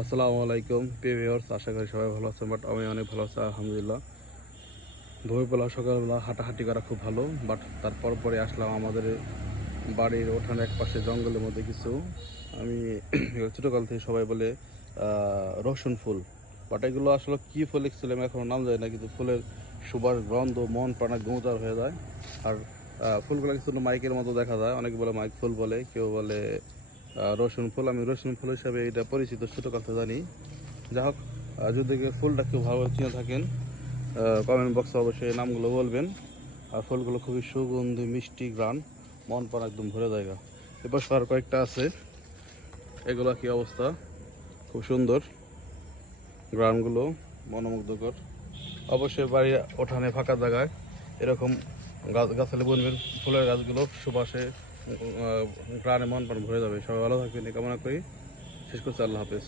আসসালামু আলাইকুম প্রিয় ভিউয়ার্স, আশা করি সবাই ভালো আছেন। বাট আমি অনেক ভালো আছি আলহামদুলিল্লাহ। ভোরবেলা সকালবেলা হাঁটাহাঁটি করা খুব ভালো, বাট তারপর পরে আসলাম আমাদের বাড়ির ওঠানের এক পাশে জঙ্গলের মধ্যে কিছু আমি ছোটোকাল থেকে সবাই বলে রসুন ফুল, বাট এগুলো আসলে কী ফুল এক্সুয়ালি আমি এখনও নাম জানি না, কিন্তু ফুলের সুবাস গন্ধ মন প্রাণা গোমচার হয়ে যায়। আর ফুলগুলো কিছু মাইকের মতো দেখা যায়, অনেকে বলে মাইক ফুল বলে, কেউ বলে রসুন ফুল। আমি রসুন ফুল হিসাবে এটা পরিচিত ছোটো কথা জানি। যা হোক, যদি ফুলটা কেউ ভালোভাবে চিনে থাকেন কমেন্ট বক্সে অবশ্যই নামগুলো বলবেন। আর ফুলগুলো খুবই সুগন্ধি মিষ্টি গ্রান, মন প্রাণ একদম ভরে জায়গা। এবার আর কয়েকটা আছে, এগুলো কি অবস্থা, খুব সুন্দর গ্রানগুলো, মনোমুগ্ধকর। অবশ্যই বাড়ির ওঠানে ফাঁকা জায়গায় এরকম গাছালি বুনবেন, ফুলের গাছগুলো সুবাসে গ্রানে মন প্রাণ ভরে যাবে। সবাই ভালো থাকবেন এই কামনা করি। শেষ করছি, আল্লাহ হাফেজ।